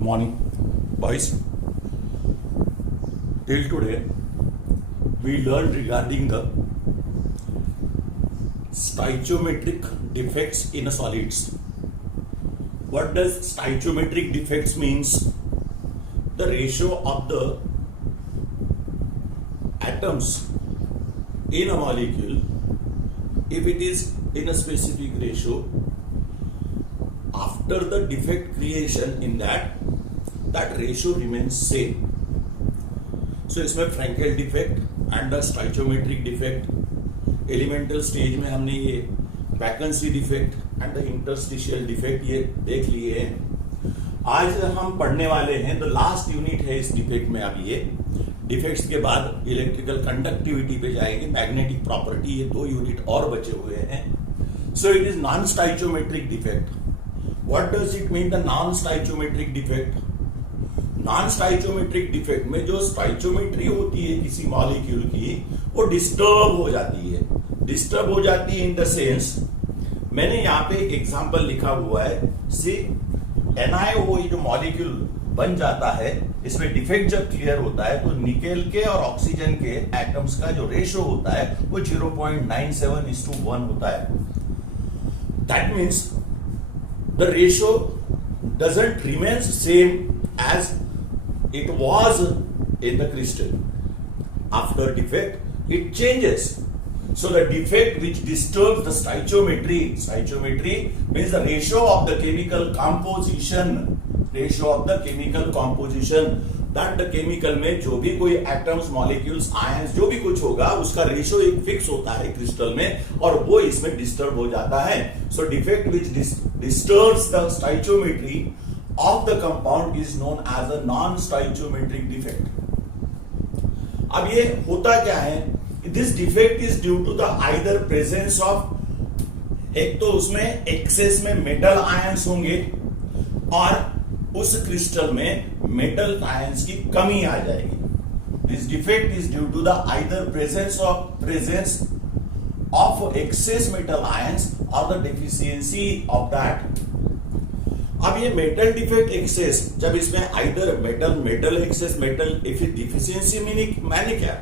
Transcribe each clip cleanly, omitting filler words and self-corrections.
Good morning, boys. Till today, we learned regarding the stoichiometric defects in solids. What does stoichiometric defects means? The ratio of the atoms in a molecule, if it is in a specific ratio, after the defect creation in that ratio remains same. So इसमें Frenkel defect and the stoichiometric defect, elemental stage में हमने ये vacancy defect and the interstitial defect ये देख लिए हैं. आज हम पढ़ने वाले हैं द लास्ट यूनिट है इस डिफेक्ट में. अब ये डिफेक्ट्स के बाद इलेक्ट्रिकल कंडक्टिविटी पे जाएंगे, मैग्नेटिक प्रॉपर्टी, ये 2 यूनिट और बचे हुए हैं. So it is non stoichiometric defect. What does it mean the non stoichiometric defect? Non stoichiometric defect में जो स्टाइचोमेट्री होती है किसी मॉलिक्यूल की, वो डिस्टर्ब हो जाती है. डिस्टर्ब हो जाती है इन द सेंस, मैंने यहाँ पे एक एग्जांपल लिखा हुआ है. सी NiO जो मॉलिक्यूल बन जाता है, इसमें डिफेक्ट जब क्लियर होता है तो निकेल के और ऑक्सीजन के एटम्स का जो रेशो होता है वो 0.97:1 होता है. That means the ratio doesn't remain same as it was in the crystal. After defect it changes. So the defect which disturbs the stoichiometry means the ratio of the chemical composition that the chemical में जो भी कोई atoms, molecules, ions जो भी कुछ होगा उसका ratio एक फिक्स होता है क्रिस्टल में, और वो इसमें डिस्टर्ब हो जाता है. So defect which disturbs the stoichiometry of the compound is known as a non-stoichiometric defect. अब ये होता क्या है? This defect is due to the either presence of, एक तो उसमें एक्सेस में मेटल आयंस होंगे और उस क्रिस्टल में मेटल आयंस की कमी आ जाएगी. This defect is due to the either presence of excess metal ions or the deficiency of that. अब ये मेटल डिफेक्ट एक्सेस, जब इसमें either metal excess, metal deficiency मैंने क्या,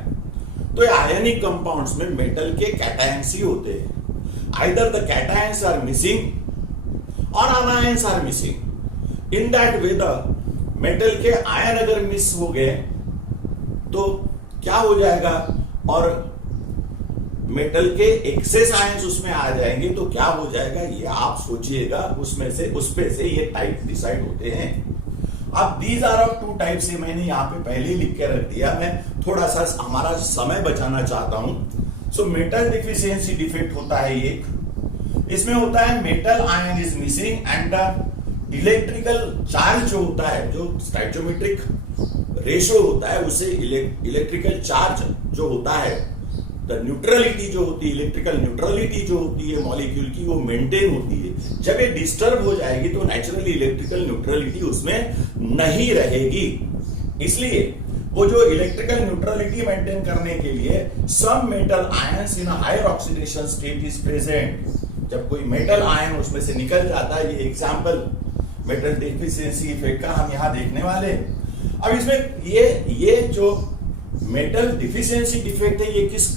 तो आयनिक कंपाउंड्स में मेटल के कैटायंस ही होते हैं. Either the cations are missing और anions are missing. In that way the metal के आयन अगर मिस हो गए तो क्या हो जाएगा, और मेटल के एक्सेस आयंस उसमें आ जाएंगे तो क्या हो जाएगा, ये आप सोचिएगा. उसमें से उस पे से ये टाइप डिसाइड होते हैं. अब दीज आर ऑफ 2 टाइप्स से मैंने यहाँ पे पहले ही लिख के रख दिया. मैं थोड़ा सा हमारा समय बचाना चाहता हूं. सो मेटल डिफिशियंसी डिफेक्ट होता है एक, इसमें होता है metal ion is missing and the electrical charge जो होता है, जो स्टाइचोमेट्रिक रेशियो होता है उससे इलेक्ट्रिकल चार्ज जो होता है, द न्यूट्रलिटी जो होती है, इलेक्ट्रिकल न्यूट्रलिटी जो होती है मॉलिक्यूल की, वो मेंटेन होती है. जब ये डिस्टर्ब हो जाएगी तो नेचुरली इलेक्ट्रिकल न्यूट्रलिटी उसमें नहीं रहेगी. इसलिए वो जो इलेक्ट्रिकल न्यूट्रलिटी मेंटेन करने के लिए some metal ions in higher oxidation state is present. जब कोई मेटल आयन उसमें से निकल जाता है, ये एग्जांपल मेटल डेफिशिएंसी इफेक्ट का हम यहां देखने वाले. अब इसमें ये जो मेटल डिफिशियंसी डिफेक्ट है, ये किस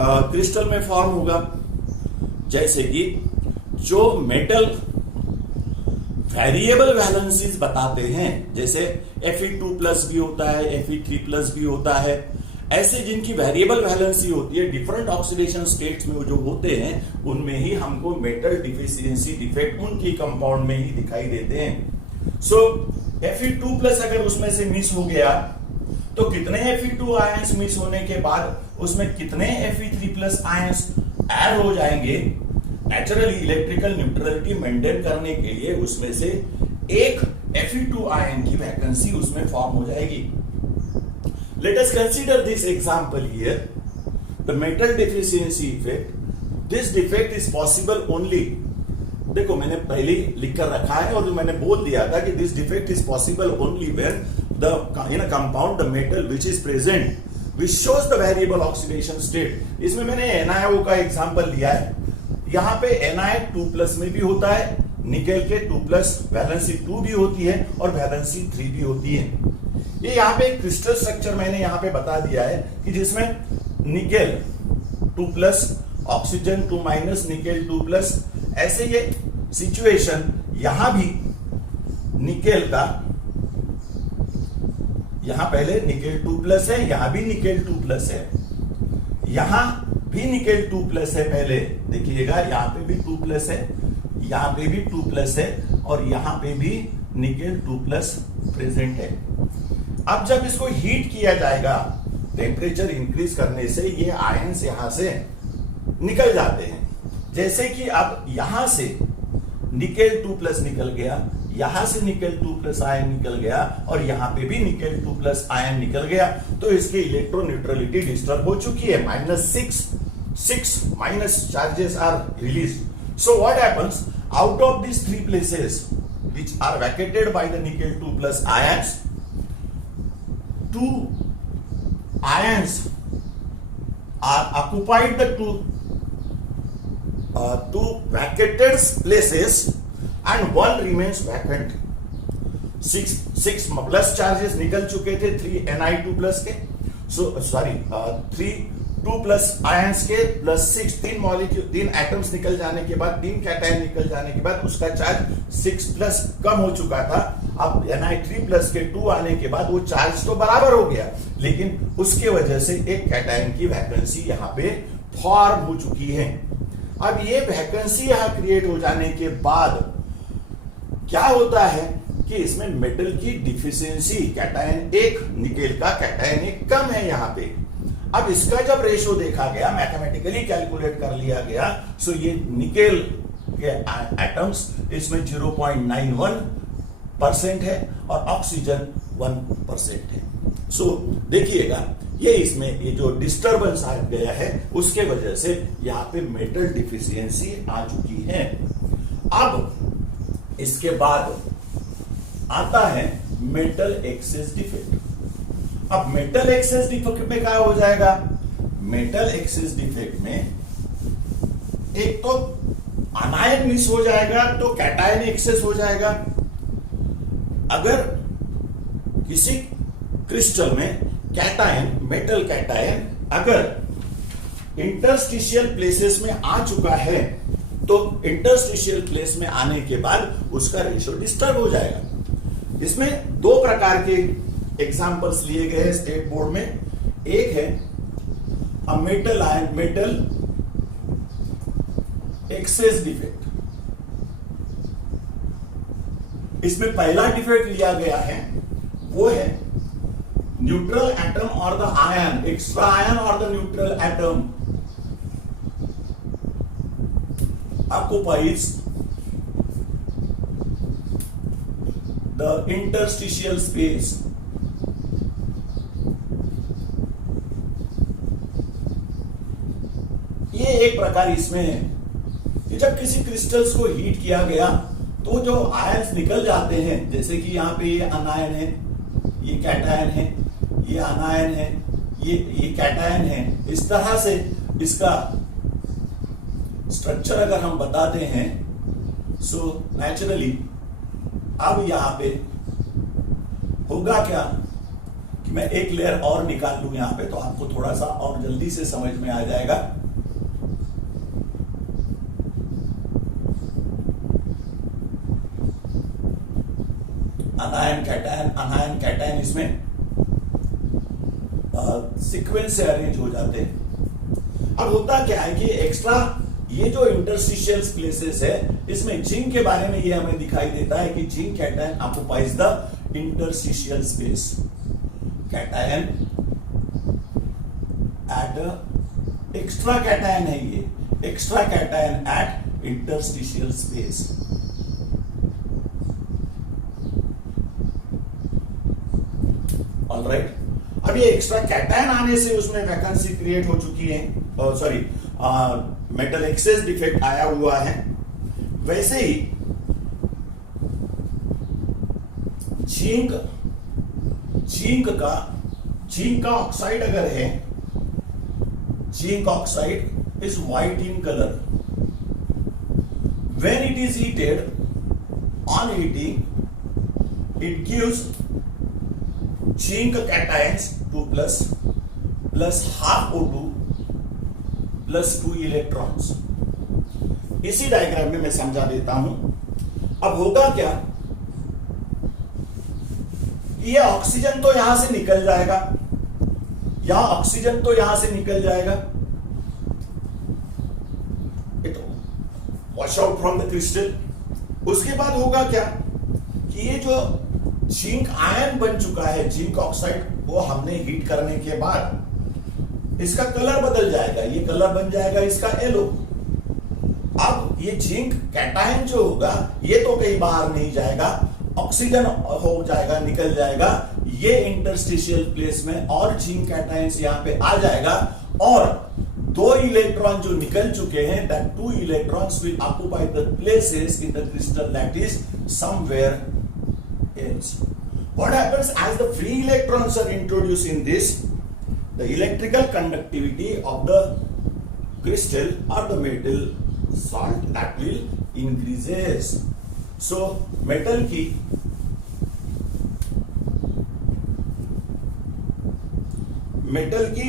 क्रिस्टल में फॉर्म होगा? जैसे कि जो मेटल वेरिएबल वैलेंसीज बताते हैं, जैसे Fe2+ भी होता है, Fe3+ भी होता है, ऐसे जिनकी वेरिएबल वैलेंसी होती है डिफरेंट ऑक्सीडेशन स्टेट्स में जो होते हैं, उनमें ही हमको मेटल डिफिशियंसी डिफेक्ट उनकी कंपाउंड में ही दिखाई देते हैं. सो Fe2+ अगर उसमें से मिस हो गया तो कितने Fe2 आयंस मिस होने के बाद उसमें कितने Fe3+ आयंस ऐड हो जाएंगे? नेचुरली इलेक्ट्रिकल न्यूट्रलिटी मेंटेन करने के लिए उसमें से एक Fe2 आयन की वैकेंसी उसमें फॉर्म हो जाएगी. Let us consider this example here. The metal deficiency effect. This defect is possible only. देखो मैंने पहले लिख कर रखा है और मैंने बोल दिया था कि this defect is possible only when in a compound the metal which is present which shows the variable oxidation state. इसमें मैंने NiO का एग्जांपल लिया है. यहाँ पे Na2+ में भी होता है, निकेल के 2+ वैलेंसी 2 भी होती है और वैलेंसी 3 भी होती है। ये यहाँ पे एक क्रिस्टल स्ट्रक्चर मैंने यहाँ पे बता दिया है कि जिसमें निकेल 2+, ऑक्सीजन 2-, निकेल 2+, ऐसे ये सिचुएशन यहां भी निकेल का, यहां पहले निकेल 2+ है, यहां भी निकेल 2+ है, यहां भी निकेल 2+ है, पहले देखिएगा यहां पे भी 2+ है, यहां पे भी 2+ है और यहां पे भी निकेल 2+ प्रेजेंट है। अब जब इसको हीट किया जाएगा टेम्परेचर इंक्रीज करने से ये आयंस यहां से निकल जाते हैं। जैसे कि अब यहां से निकेल 2+ निकल गया, यहां से निकेल 2+ आयन निकल गया और यहां पे भी निकेल 2+ आयन निकल गया, तो इसकी इलेक्ट्रोन्यूट्रलिटी डिस्टर्ब हो चुकी है। -6 minus charges are release. So what happens, out of these 3 places which are vacated by the nickel 2+ ions, 2 ions are occupied the two vacated places and 1 remains vacant. 6 plus charges निकल चुके थे 3 Ni2+ के, 3 2+ ions के plus 6 3 molecule 3 atoms निकल जाने के बाद, 3 cation निकल जाने के बाद उसका चार्ज 6+ कम हो चुका था। अब Ni3+ के 2 आने के बाद वो चार्ज तो बराबर हो गया, लेकिन उसके वजह से एक कैटायन की वैकेंसी यहाँ पे फॉर्म हो चुकी है। अब ये वैकेंसी यहाँ क्रिएट हो जाने के बाद क्या होता है कि इसमें मेटल की डिफिशियंसी, कैटायन 1 निकेल का कैटायन 1 कम है यहाँ पे। अब इसका जब रेशो देखा गया, मैथमेटिकली कैलकुलेट कर लिया गया, सो ये निकेल के एटम्स इसमें 0.91% है और ऑक्सीजन 1% है। सो देखिएगा ये इसमें ये जो डिस्टरबेंस आ गया है उसके वजह से यहाँ पे मेटल डिफिशियंसी आ चुकी है। अब इसके बाद आता है मेटल एक्सेस डिफेक्ट। अब मेटल एक्सेस डिफेक्ट में क्या हो जाएगा, मेटल एक्सेस डिफेक्ट में एक तो अनायन मिस हो जाएगा तो कैटायन एक्सेस हो जाएगा। अगर किसी क्रिस्टल में कैटायन, मेटल कैटायन अगर इंटरस्टिशियल प्लेसेस में आ चुका है तो इंटरस्टिशियल प्लेस में आने के बाद उसका रेशो डिस्टर्ब हो जाएगा। इसमें 2 प्रकार के एग्जांपल्स लिए गए हैं स्टेट बोर्ड में। एक है metal ion, metal access defect. इसमें पहला डिफेक्ट लिया गया है वो है न्यूट्रल एटम और द आयन, एक्स्ट्रा आयन और the neutral atom occupies the interstitial space. ये एक प्रकार इसमें है कि जब किसी क्रिस्टल्स को हीट किया गया तो जो आयंस निकल जाते हैं, जैसे कि यहाँ पे ये अनायन है, ये कैटायन है, ये अनायन है, ये कैटायन है। इस तरह से इसका स्ट्रक्चर अगर हम बताते हैं, सो नेचुरली अब यहां पे होगा क्या कि मैं एक लेयर और निकाल लूं यहां पे, तो आपको थोड़ा सा और जल्दी से समझ में आ जाएगा। अनायन कैटायन इसमें सीक्वेंस से अरेंज हो जाते हैं। अब होता क्या है कि एक्स्ट्रा ये जो इंटरस्टिशियल प्लेसेस है इसमें जिंक के बारे में ये हमें दिखाई देता है कि zinc cation occupies the interstitial space. Cation at extra cation है, ये extra cation at interstitial space. Alright, अब ये एक्स्ट्रा कैटायन आने से उसमें वैकेंसी क्रिएट हो चुकी है, सॉरी मेटल एक्सेस डिफेक्ट आया हुआ है। वैसे ही जिंक का ऑक्साइड अगर है, zinc oxide is white in colour. When it is heated on heating it gives zinc cations 2 plus half O2 plus 2 electrons. इसी डायग्राम में मैं समझा देता हूं। अब होगा क्या, ये ऑक्सीजन तो यहां से निकल जाएगा, यहां ऑक्सीजन तो यहां से निकल जाएगा, it wash out from the crystal. उसके बाद होगा क्या कि ये जो जिंक आयन बन चुका है, जिंक ऑक्साइड को हमने हीट करने के बाद इसका कलर बदल जाएगा, ये कलर बन जाएगा इसका येलो। अब ये जिंक कैटायन जो होगा ये तो कहीं बाहर नहीं जाएगा, ऑक्सीजन हो जाएगा, निकल जाएगा, ये इंटरस्टिशियल प्लेस में और जिंक कैटायंस यहां पे आ जाएगा, और 2 इलेक्ट्रॉन जो निकल चुके हैं, that 2 electrons will occupy the places in the crystal that is somewhere else. What happens as the free electrons are introduced in this, the electrical conductivity of the crystal or the metal salt that will increases. So metal की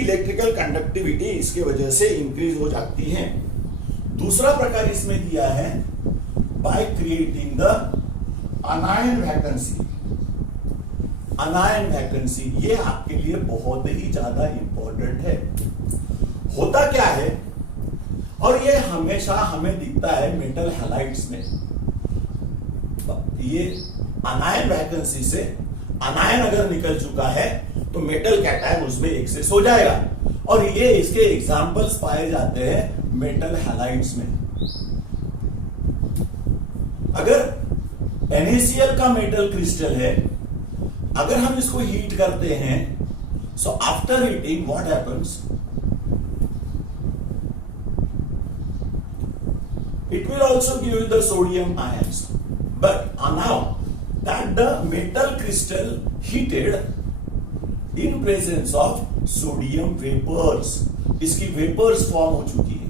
electrical conductivity इसके वजह से increase हो जाती है। दूसरा प्रकार इसमें दिया है by creating the अनायन vacancy. अनायन vacancy ये आपके लिए बहुत ही ज्यादा इंपॉर्टेंट है। होता क्या है, और ये हमेशा हमें दिखता है मेटल हैलाइड्स में, ये अनायन वैकेंसी से अनायन अगर निकल चुका है तो मेटल कैटायन उसमें एक्सेस हो जाएगा, और ये इसके एग्जांपल्स पाए जाते हैं मेटल हैलाइड्स में। अगर NaCl का मेटल क्रिस्टल है, अगर हम इसको हीट करते हैं, so after heating what happens, it will also give you the sodium ions, but now that the metal crystal heated in presence of sodium vapors, इसकी वेपर्स फॉर्म हो चुकी है।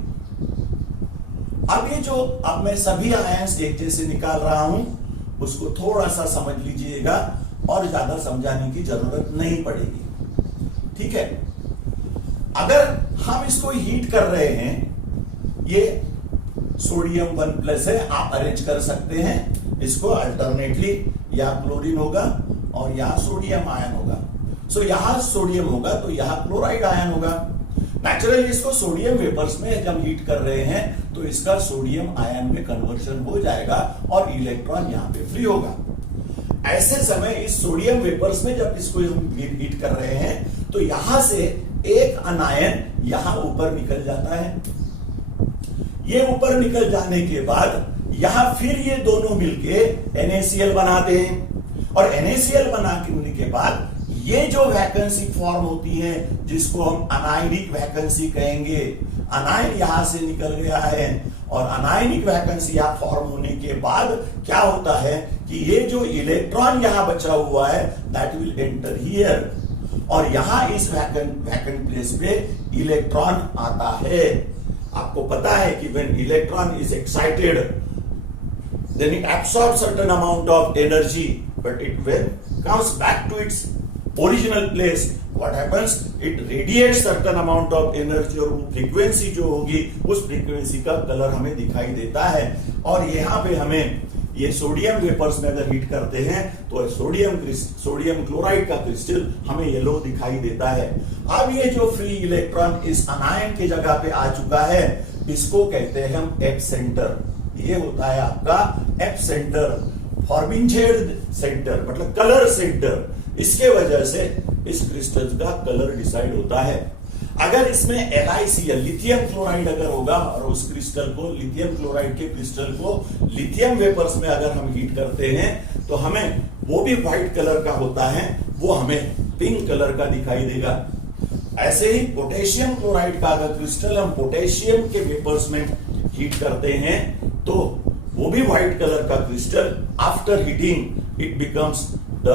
अब ये जो अब मैं सभी आयंस एक जैसे निकाल रहा हूं उसको थोड़ा सा समझ लीजिएगा, और ज्यादा समझाने की जरूरत नहीं पड़ेगी, ठीक है। अगर हम इसको हीट कर रहे हैं, ये सोडियम 1+ है, आप अरेंज कर सकते हैं इसको अल्टरनेटली, या क्लोरीन होगा और यहां सोडियम आयन होगा। सो यहां सोडियम होगा तो यहां क्लोराइड आयन होगा। नेचुरली इसको सोडियम वेपर्स में जब हीट कर रहे हैं तो इसका सोडियम आयन में कन्वर्शन हो जाएगा और इलेक्ट्रॉन यहां पे फ्री होगा। ऐसे समय इस सोडियम वेपर्स में जब इसको हम हीट कर रहे हैं तो यहां से एक अनायन यहां ऊपर निकल जाता है। ये ऊपर निकल जाने के बाद यहां फिर ये दोनों मिलके NaCl बनाते हैं, और NaCl बनाने के बाद ये जो वैकेंसी फॉर्म होती है जिसको हम अनायनिक वैकेंसी कहेंगे, अनायन यहां से निकल गया है, और अनायनिक वैकेंसी यहां फॉर्म होने के बाद क्या होता है कि ये जो इलेक्ट्रॉन यहां बचा हुआ है दैट विल एंटर हियर, और यहां इस वैकेंट प्लेस पे इलेक्ट्रॉन आता है। आपको पता है कि when electron is excited then it absorbs certain amount of energy, but it when comes back to its original place what happens, it radiates certain amount of energy, और वो frequency जो होगी उस फ्रीक्वेंसी का कलर हमें दिखाई देता है। और यहाँ पे हमें ये सोडियम वेपर्स में अगर हीट करते हैं तो सोडियम क्लोराइड का क्रिस्टल हमें येलो दिखाई देता है। अब ये जो फ्री इलेक्ट्रॉन इस अनायन के जगह पे आ चुका है इसको कहते हैं हम एप सेंटर। ये होता है आपका एप सेंटर, फॉर्मिंजेड सेंटर मतलब कलर सेंटर। इसके वजह से इस क्रिस्टल का कलर डिसाइड होता है। अगर इसमें LiCl लिथियम क्लोराइड अगर होगा और उस क्रिस्टल को लिथियम क्लोराइड के क्रिस्टल को लिथियम वेपर्स में अगर हम हीट करते हैं तो हमें वो भी व्हाइट कलर का होता है, वो हमें पिंक कलर का दिखाई देगा। ऐसे ही पोटेशियम क्लोराइड का अगर क्रिस्टल हम पोटेशियम के वेपर्स में हीट करते हैं तो वो भी व्हाइट कलर का crystal, after heating it becomes the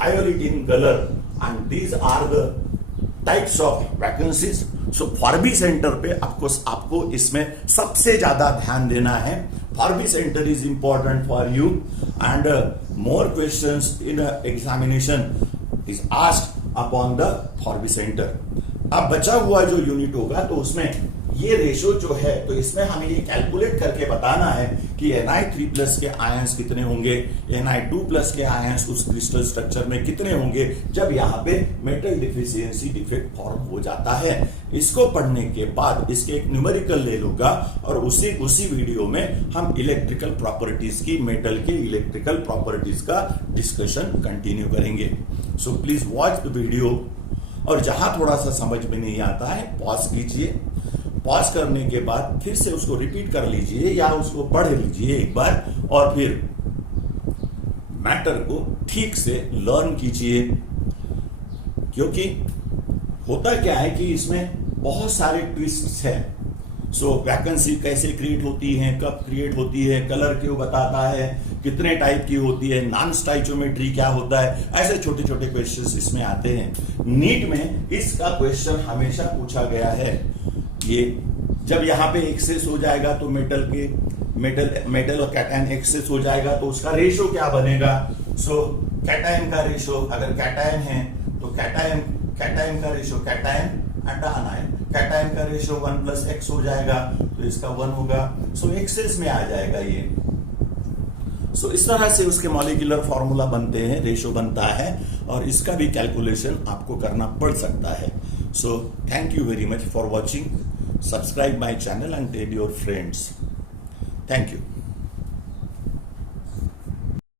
violet in colour, and these are the types of vacancies. So फॉर्मी सेंटर पे आपको इसमें सबसे ज्यादा ध्यान देना है। Forby center is important for you, and more questions in examination is asked upon the Forby center. अब बचा हुआ जो यूनिट होगा तो उसमें ये रेशो जो है, तो इसमें हमें ये कैलकुलेट करके बताना है कि Ni3+ के आयंस कितने होंगे, Ni2+ के आयंस उस क्रिस्टल स्ट्रक्चर में कितने होंगे जब यहाँ पे मेटल डिफिशियंसी डिफेक्ट फॉर्म हो जाता है। इसको पढ़ने के बाद इसके एक न्यूमेरिकल ले लूंगा और उसी वीडियो में हम इलेक्ट्रिकल प्रॉपर्टीज की, मेटल के इलेक्ट्रिकल प्रॉपर्टीज का डिस्कशन कंटिन्यू करेंगे। So please watch the video, और जहां थोड़ा सा समझ में नहीं आता है पॉज कीजिए, पॉज करने के बाद फिर से उसको रिपीट कर लीजिए या उसको पढ़ लीजिए एक बार, और फिर मैटर को ठीक से लर्न कीजिए। क्योंकि होता क्या है कि इसमें बहुत सारे ट्विस्ट्स हैं। सो वैकेंसी कैसे क्रिएट होती है, कब क्रिएट होती है, कलर क्यों बताता है, कितने टाइप की होती है, नॉन स्टाइचोमेट्री क्या होता है, ऐसे छोटे छोटे क्वेश्चंस इसमें आते हैं। नीट में इसका क्वेश्चन हमेशा पूछा गया है। ये जब यहाँ पे एक्सेस हो जाएगा तो मेटल और कैटायन एक्सेस हो जाएगा तो उसका रेशो क्या बनेगा। सो कैटायन का रेशो, अगर कैटायन है तो कैटायन का रेशो, कैटायन एंड आनायन, कैटायन का रेशो 1+x हो जाएगा तो इसका 1 होगा। सो एक्सेस में आ जाएगा ये। सो इस तरह से उसके मॉलिक्यूलर फॉर्मूला बनते हैं, रेशो बनता है, और इसका भी कैलकुलेशन आपको करना पड़ सकता है। So thank you very much for watching. Subscribe my channel and tell your friends. Thank you.